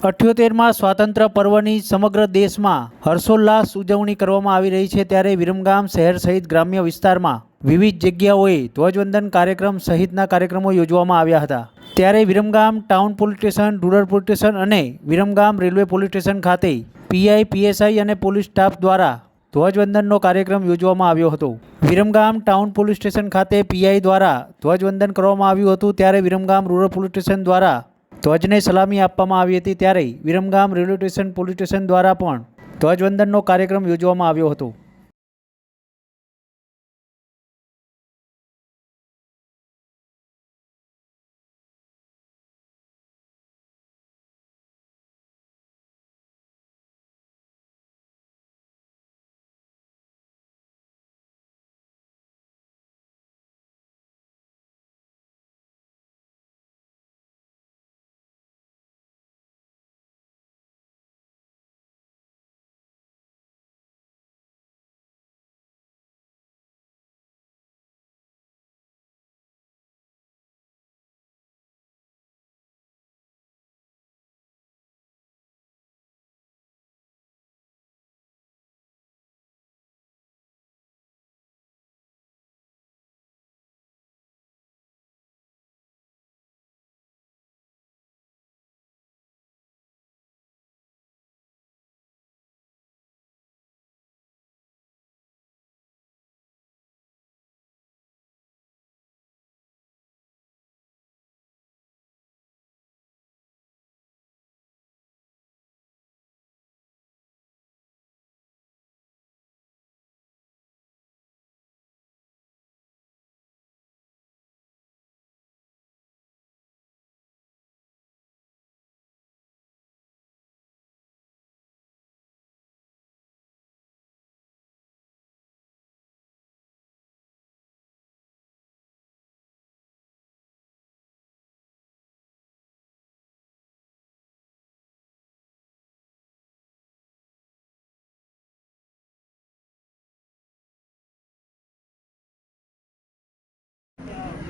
અઠ્યોતેરમાં સ્વાતંત્ર્ય પર્વની સમગ્ર દેશમાં હર્ષોલ્લાસ ઉજવણી કરવામાં આવી રહી છે ત્યારે વિરમગામ શહેર સહિત ગ્રામ્ય વિસ્તારમાં વિવિધ જગ્યાઓએ ધ્વજવંદન કાર્યક્રમ સહિતના કાર્યક્રમો યોજવામાં આવ્યા હતા. ત્યારે Viramgam town police station, rural police station અને વિરમગામ રેલવે પોલીસ સ્ટેશન ખાતે પીઆઈ, પીએસઆઈ અને પોલીસ સ્ટાફ દ્વારા ધ્વજવંદનનો કાર્યક્રમ યોજવામાં આવ્યો હતો. વિરમગામ ટાઉન પોલીસ સ્ટેશન ખાતે પીઆઈ દ્વારા ધ્વજવંદન કરવામાં આવ્યું હતું ત્યારે વિરમગામ રૂરલ પોલીસ સ્ટેશન દ્વારા ધ્વજને સલામી આપવામાં આવી હતી ત્યારે Viramgam railway station police station દ્વારા પણ ધ્વજવંદનનો કાર્યક્રમ યોજવામાં આવ્યો હતો.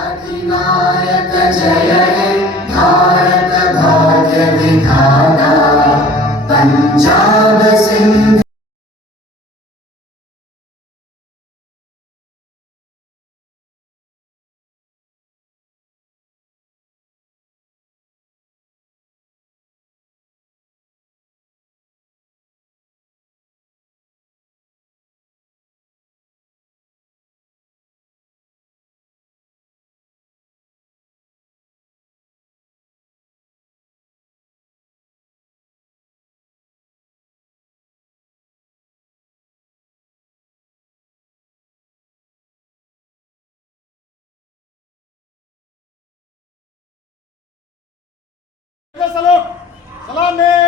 अधिनायक जय हे भारत भाग्य विधाता সালাম নেই